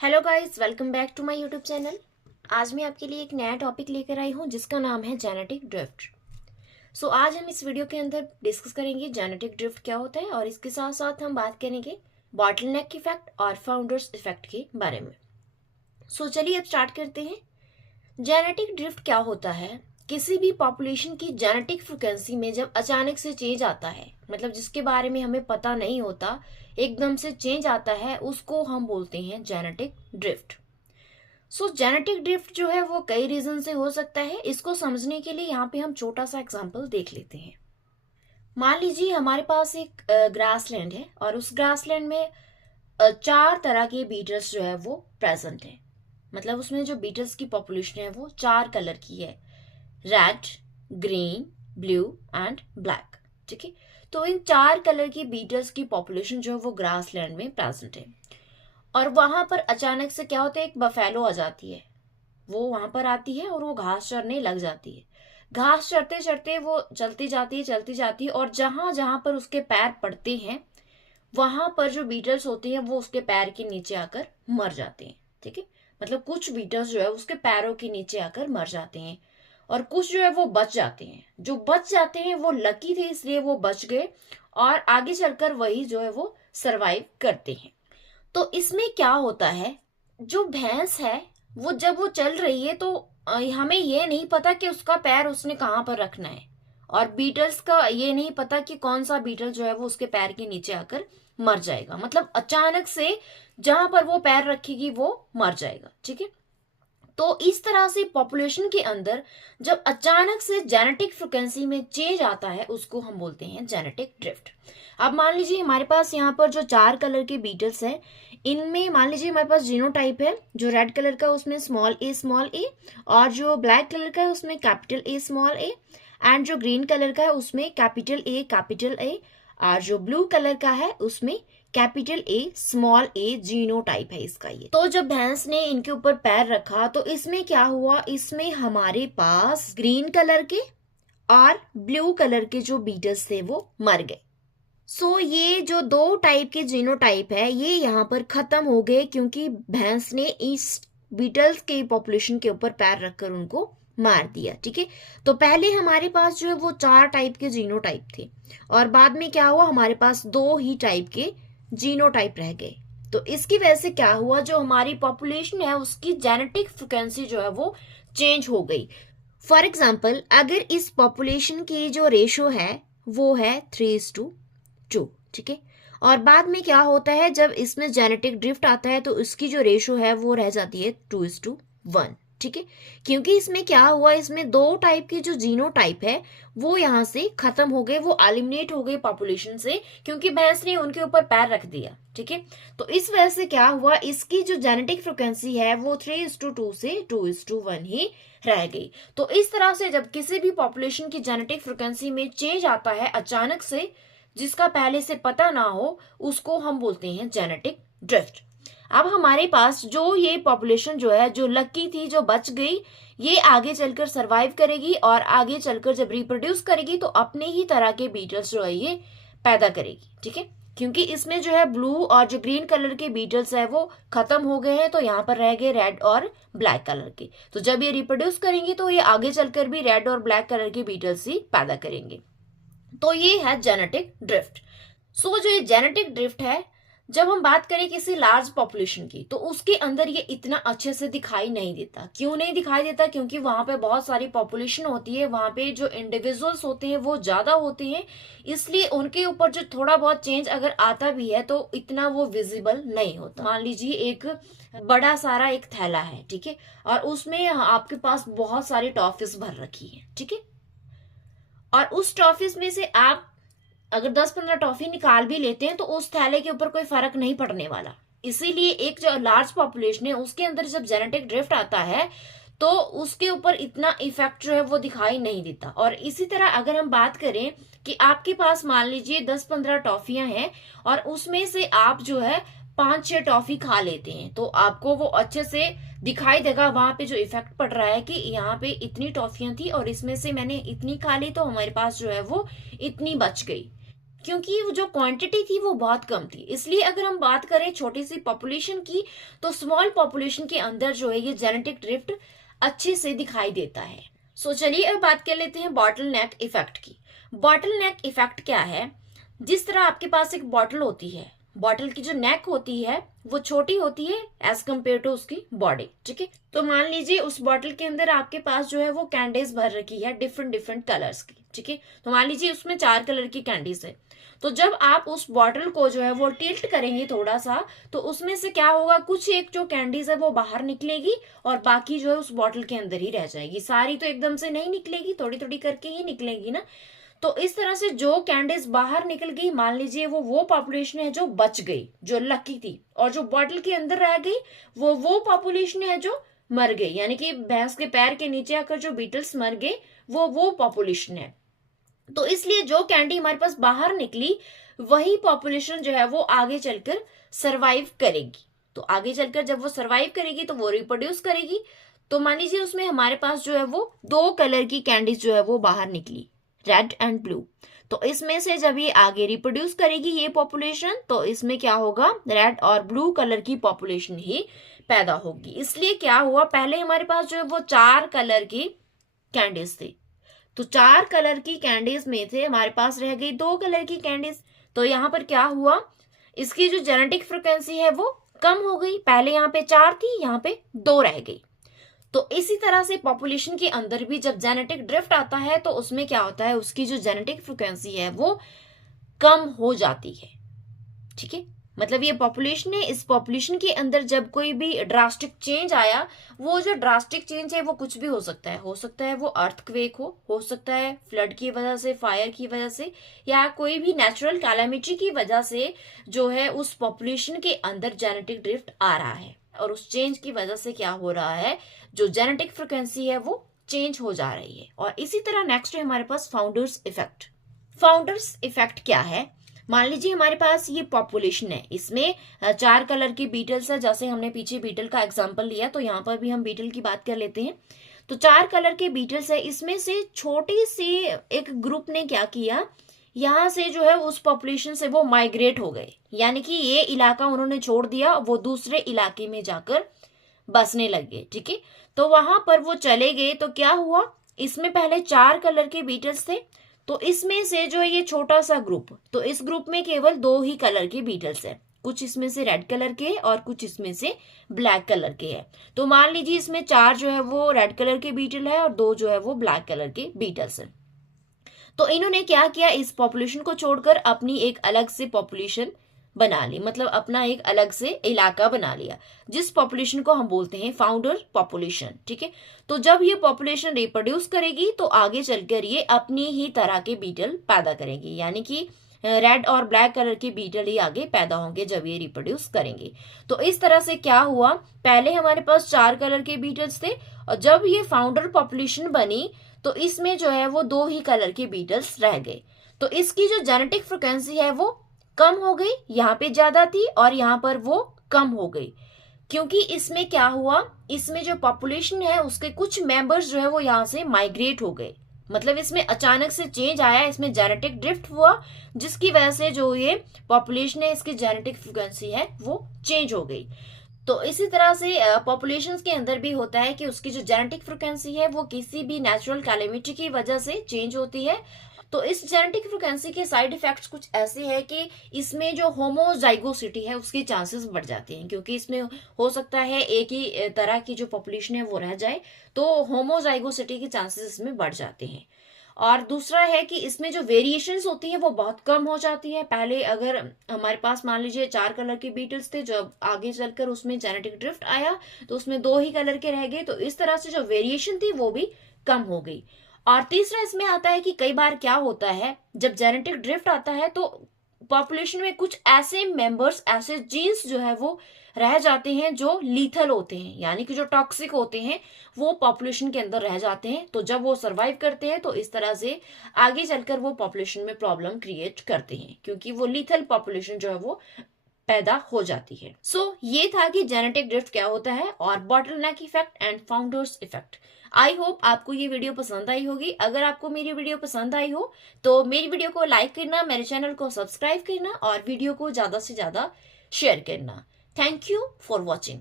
Hello guys, welcome back to my YouTube channel. आज मैं आपके लिए एक नया टॉपिक लेकर आई हूँ जिसका नाम है जेनेटिक ड्रिफ्ट। आज हम इस वीडियो के अंदर डिस्कस करेंगे जेनेटिक ड्रिफ्ट क्या होता है और इसके साथ साथ हम बात करेंगे बॉटलनेक इफेक्ट और फाउंडर्स इफेक्ट के बारे में। चलिए अब स्टार्ट करते हैं। जेनेटिक ड्रिफ्ट क्या होता है? किसी भी पॉपुलेशन की जेनेटिक फ्रिक्वेंसी में जब अचानक से चेंज आता है, मतलब जिसके बारे में हमें पता नहीं होता, एकदम से चेंज आता है, उसको हम बोलते हैं जेनेटिक ड्रिफ्ट। जेनेटिक ड्रिफ्ट जो है वो कई रीजन से हो सकता है। इसको समझने के लिए यहाँ पे हम छोटा सा एग्जांपल देख लेते हैं। मान लीजिए हमारे पास एक ग्रासलैंड है और उस ग्रासलैंड में 4 तरह के बीटल्स जो है वो प्रेजेंट है। मतलब उसमें जो बीटल्स की पॉपुलेशन है वो 4 कलर की है, red, green, blue and black. ठीक है, तो इन 4 कलर की बीटल्स की पॉपुलेशन जो है वो ग्रासलैंड में प्रेजेंट है। और वहां पर अचानक से क्या होता है, एक बफेलो आ जाती है। वो वहां पर आती है और वो घास चरने लग जाती है। घास चरते चरते वो चलती जाती है और जहां जहां पर उसके पैर पड़ते हैं वहां पर जो बीटल्स होते हैं वो उसके पैर के नीचे आकर मर जाते हैं। ठीक है, मतलब कुछ बीटल्स जो है उसके पैरों के नीचे आकर मर जाते हैं और कुछ जो है वो बच जाते हैं। जो बच जाते हैं वो लकी थे इसलिए वो बच गए और आगे चलकर वही जो है वो सरवाइव करते हैं। तो इसमें क्या होता है, जो भैंस है वो जब वो चल रही है तो हमें ये नहीं पता कि उसका पैर उसने कहाँ पर रखना है और बीटल्स का ये नहीं पता कि कौन सा बीटल जो है वो उसके पैर के नीचे आकर मर जाएगा। मतलब अचानक से जहां पर वो पैर रखेगी वो मर जाएगा। ठीक है, तो इस तरह से पॉपुलेशन के अंदर जब अचानक से जेनेटिक फ्रिक्वेंसी में चेंज आता है उसको हम बोलते हैं जेनेटिक ड्रिफ्ट। अब मान लीजिए हमारे पास यहाँ पर जो 4 कलर के बीटल्स हैं, इनमें मान लीजिए हमारे पास जीनोटाइप है। जो रेड कलर का उसमें स्मॉल ए और जो ब्लैक कलर का है उसमें capital A small A and जो ग्रीन कलर का है उसमें कैपिटल ए और जो ब्लू कलर का है उसमें capital A small a genotype है इसका ये। तो जब भैंस ने इनके ऊपर पैर रखा तो इसमें क्या हुआ, इसमें हमारे पास ग्रीन कलर के और ब्लू कलर के जो बीटल्स थे वो मर गए। ये जो 2 टाइप के जीनोटाइप है ये यहाँ पर खत्म हो गए क्योंकि भैंस ने इस बीटल्स के पॉपुलेशन के ऊपर पैर रखकर उनको मार दिया। ठीक है, तो पहले हमारे पास जो है वो 4 टाइप के जीनोटाइप थे और बाद में क्या हुआ, हमारे पास 2 ही टाइप के जीनोटाइप रह गए। तो इसकी वजह से क्या हुआ, जो हमारी पॉपुलेशन है उसकी जेनेटिक फ्रिक्वेंसी जो है वो चेंज हो गई। फॉर एग्जाम्पल, अगर इस पॉपुलेशन की जो रेशो है वो है 3:2। ठीक है, और बाद में क्या होता है, जब इसमें जेनेटिक ड्रिफ्ट आता है तो इसकी जो रेशो है वो रह जाती है 2:1। ठीक है, क्योंकि इसमें क्या हुआ, इसमें 2 टाइप के जो जीनोटाइप है वो यहाँ से खत्म हो गए, वो एलिमिनेट हो गए पॉपुलेशन से क्योंकि भैंस ने उनके ऊपर पैर रख दिया। ठीक है, तो इस वजह से क्या हुआ, इसकी जो जेनेटिक फ्रिक्वेंसी है वो 3:2 से 2:1 ही रह गई। तो इस तरह से जब किसी भी पॉपुलेशन की जेनेटिक फ्रिक्वेंसी में चेंज आता है अचानक से, जिसका पहले से पता ना हो, उसको हम बोलते हैं जेनेटिक ड्रिफ्ट। अब हमारे पास जो ये पॉपुलेशन जो है, जो लकी थी, जो बच गई, ये आगे चलकर सरवाइव करेगी और आगे चलकर जब रिप्रोड्यूस करेगी तो अपने ही तरह के बीटल्स जो है ये पैदा करेगी। ठीक है, क्योंकि इसमें जो है ब्लू और जो ग्रीन कलर के बीटल्स है वो खत्म हो गए हैं तो यहाँ पर रह गए रेड और ब्लैक कलर के। तो जब ये रिप्रोड्यूस करेंगे तो ये आगे चलकर भी रेड और ब्लैक कलर के बीटल्स ही पैदा करेंगे। तो ये है जेनेटिक ड्रिफ्ट। जो ये जेनेटिक ड्रिफ्ट है, जब हम बात करें किसी लार्ज पॉपुलेशन की तो उसके अंदर ये इतना अच्छे से दिखाई नहीं देता। क्यों नहीं दिखाई देता, क्योंकि वहां पे बहुत सारी पॉपुलेशन होती है, वहां पे जो इंडिविजुअल्स होते हैं वो ज्यादा होते हैं, इसलिए उनके ऊपर जो थोड़ा बहुत चेंज अगर आता भी है तो इतना वो विजिबल नहीं होता। मान लीजिए एक बड़ा सारा एक थैला है, ठीक है, और उसमें आपके पास बहुत सारी टॉफिस भर रखी है। ठीक है, और उस टॉफिस में से आप अगर 10-15 टॉफी निकाल भी लेते हैं तो उस थैले के ऊपर कोई फर्क नहीं पड़ने वाला। इसीलिए एक जो लार्ज पॉपुलेशन है उसके अंदर जब जेनेटिक ड्रिफ्ट आता है तो उसके ऊपर इतना इफेक्ट जो है वो दिखाई नहीं देता। और इसी तरह अगर हम बात करें कि आपके पास मान लीजिए 10-15 टॉफियां हैं और उसमें से आप जो है 5-6 टॉफी खा लेते हैं तो आपको वो अच्छे से दिखाई देगा वहां पे जो इफेक्ट पड़ रहा है कि यहाँ पे इतनी टॉफियां थी और इसमें से मैंने इतनी खा ली तो हमारे पास जो है वो इतनी बच गई। क्योंकि वो जो क्वांटिटी थी वो बहुत कम थी। इसलिए अगर हम बात करें छोटी सी पॉपुलेशन की, तो स्मॉल पॉपुलेशन के अंदर जो है ये जेनेटिक ड्रिफ्ट अच्छे से दिखाई देता है। सो चलिए अब बात कर लेते हैं बॉटल नेक इफेक्ट की। बॉटल नेक इफेक्ट क्या है? जिस तरह आपके पास एक बॉटल होती है, बॉटल की जो नेक होती है वो छोटी होती है एज कम्पेयर टू उसकी बॉडी, ठीक है। तो मान लीजिए उस बॉटल के अंदर आपके पास जो है वो कैंडीज भर रखी है डिफरेंट डिफरेंट कलर्स की, ठीक है। तो मान लीजिए उसमें 4 कलर की कैंडीज है। तो जब आप उस बॉटल को जो है वो टिल्ट करेंगे थोड़ा सा, तो उसमें से क्या होगा, कुछ एक जो कैंडीज है वो बाहर निकलेगी और बाकी जो है उस बॉटल के अंदर ही रह जाएगी। सारी तो एकदम से नहीं निकलेगी, थोड़ी थोड़ी करके ही निकलेगी ना। तो इस तरह से जो कैंडीज बाहर निकल गई, मान लीजिए वो पॉपुलेशन है जो बच गई, जो लकी थी, और जो बॉटल के अंदर रह गई वो पॉपुलेशन है जो मर गई। यानी कि भैंस के पैर के नीचे आकर जो बीटल्स मर गए वो पॉपुलेशन है। तो इसलिए जो कैंडी हमारे पास बाहर निकली वही पॉपुलेशन जो है वो आगे चलकर सरवाइव करेगी। तो आगे चलकर जब वो सरवाइव करेगी तो वो रिप्रोड्यूस करेगी। तो मान लीजिए उसमें हमारे पास जो है वो 2 कलर की कैंडीज जो है वो बाहर निकली, रेड एंड ब्लू। तो इसमें से जब ये आगे रिप्रोड्यूस करेगी ये पॉपुलेशन, तो इसमें क्या होगा, रेड और ब्लू कलर की पॉपुलेशन ही पैदा होगी। इसलिए क्या हुआ, पहले हमारे पास जो है वो 4 कलर की कैंडीज थी। तो 4 कलर की कैंडीज में से हमारे पास रह गई 2 कलर की कैंडीज। तो यहाँ पर क्या हुआ, इसकी जो जेनेटिक फ्रिक्वेंसी है वो कम हो गई। पहले यहाँ पे 4 थी, यहाँ पे 2 रह गई। तो इसी तरह से पॉपुलेशन के अंदर भी जब जेनेटिक ड्रिफ्ट आता है तो उसमें क्या होता है, उसकी जो जेनेटिक फ्रिक्वेंसी है वो कम हो जाती है, ठीक है। मतलब ये पॉपुलेशन है, इस पॉपुलेशन के अंदर जब कोई भी ड्रास्टिक चेंज आया, वो जो ड्रास्टिक चेंज है वो कुछ भी हो सकता है वो अर्थक्वेक हो सकता है फ्लड की वजह से, फायर की वजह से, या कोई भी नेचुरल कैलामिटी की वजह से जो है उस पॉपुलेशन के अंदर जेनेटिक ड्रिफ्ट आ रहा है। और उस चेंज की वजह से क्या हो रहा है, जो जेनेटिक फ्रिक्वेंसी है वो चेंज हो जा रही है। और इसी तरह नेक्स्ट है हमारे पास फाउंडर्स इफेक्ट। फाउंडर्स इफेक्ट क्या है, मान लीजिए हमारे पास ये पॉपुलेशन है, इसमें 4 कलर की बीटल्स है। जैसे हमने पीछे बीटल का एग्जांपल लिया, तो यहाँ पर भी हम बीटल की बात कर लेते हैं। तो 4 कलर के बीटल्स है, इसमें से छोटी सी एक ग्रुप ने क्या किया, यहाँ से जो है उस पॉपुलेशन से वो माइग्रेट हो गए। यानी कि ये इलाका उन्होंने छोड़ दिया, वो दूसरे इलाके में जाकर बसने लगे, ठीक है। तो वहां पर वो चले गए, तो क्या हुआ, इसमें पहले 4 कलर के बीटल्स थे। तो इसमें से जो है ये छोटा सा ग्रुप, तो इस ग्रुप में केवल 2 ही कलर के बीटल्स है। कुछ इसमें से रेड कलर के और कुछ इसमें से ब्लैक कलर के हैं। तो मान लीजिए इसमें 4 जो है वो रेड कलर के बीटल है और 2 जो है वो ब्लैक कलर के बीटल्स है। तो इन्होंने क्या किया, इस पॉपुलेशन को छोड़कर अपनी एक अलग से पॉपुलेशन बना ली, मतलब अपना एक अलग से इलाका बना लिया, जिस पॉपुलेशन को हम बोलते हैं फाउंडर पॉपुलेशन, ठीक है। तो जब ये पॉपुलेशन रिप्रोड्यूस करेगी तो आगे चलकर ये अपनी ही तरह के बीटल पैदा करेगी। यानी कि रेड और ब्लैक कलर के बीटल ही आगे पैदा होंगे जब ये रिप्रोड्यूस करेंगे। तो इस तरह से क्या हुआ, पहले हमारे पास 4 कलर के बीटल्स थे, और जब ये फाउंडर पॉपुलेशन बनी तो इसमें जो है वो 2 ही कलर के बीटल्स रह गए। तो इसकी जो जेनेटिक फ्रिक्वेंसी है वो कम हो गई, यहाँ पे ज्यादा थी और यहाँ पर वो कम हो गई। क्योंकि इसमें क्या हुआ, इसमें जो पॉपुलेशन है उसके कुछ मेंबर्स जो है वो यहाँ से माइग्रेट हो गए। मतलब इसमें अचानक से चेंज आया, इसमें जेनेटिक ड्रिफ्ट हुआ, जिसकी वजह से जो ये पॉपुलेशन है इसकी जेनेटिक फ्रिक्वेंसी है वो चेंज हो गई। तो इसी तरह से पॉपुलेशंस के अंदर भी होता है कि उसकी जो जेनेटिक फ्रिक्वेंसी है वो किसी भी नेचुरल कैलेमिटी की वजह से चेंज होती है। तो इस जेनेटिक फ्रिक्वेंसी के साइड इफेक्ट्स कुछ ऐसे हैं कि इसमें जो होमोजाइगोसिटी है उसके चांसेस बढ़ जाते हैं, क्योंकि इसमें हो सकता है एक ही तरह की जो पॉपुलेशन है वो रह जाए, तो होमोजाइगोसिटी के चांसेस इसमें बढ़ जाते हैं। और दूसरा है कि इसमें जो वेरिएशंस होती है वो बहुत कम हो जाती है। पहले अगर हमारे पास मान लीजिए 4 कलर के बीटल्स थे, जो आगे चलकर उसमें जेनेटिक ड्रिफ्ट आया तो उसमें 2 ही कलर के रह गए, तो इस तरह से जो वेरिएशन थी वो भी कम हो गई। और तीसरा इसमें आता है कि कई बार क्या होता है, जब जेनेटिक ड्रिफ्ट आता है तो पॉपुलेशन में कुछ ऐसे मेंबर्स, ऐसे जीन्स जो है वो रह जाते हैं जो लीथल होते हैं, यानी कि जो टॉक्सिक होते हैं, वो पॉपुलेशन के अंदर रह जाते हैं। तो जब वो सरवाइव करते हैं तो इस तरह से आगे चलकर वो पॉपुलेशन में प्रॉब्लम क्रिएट करते हैं, क्योंकि वो लीथल पॉपुलेशन जो है वो पैदा हो जाती है। ये था कि जेनेटिक ड्रिफ्ट क्या होता है और bottleneck effect and founders effect. I hope आपको ये वीडियो पसंद आई होगी। अगर आपको मेरी वीडियो पसंद आई हो तो मेरी वीडियो को लाइक करना, मेरे चैनल को सब्सक्राइब करना और वीडियो को ज्यादा से ज्यादा शेयर करना। Thank you for watching.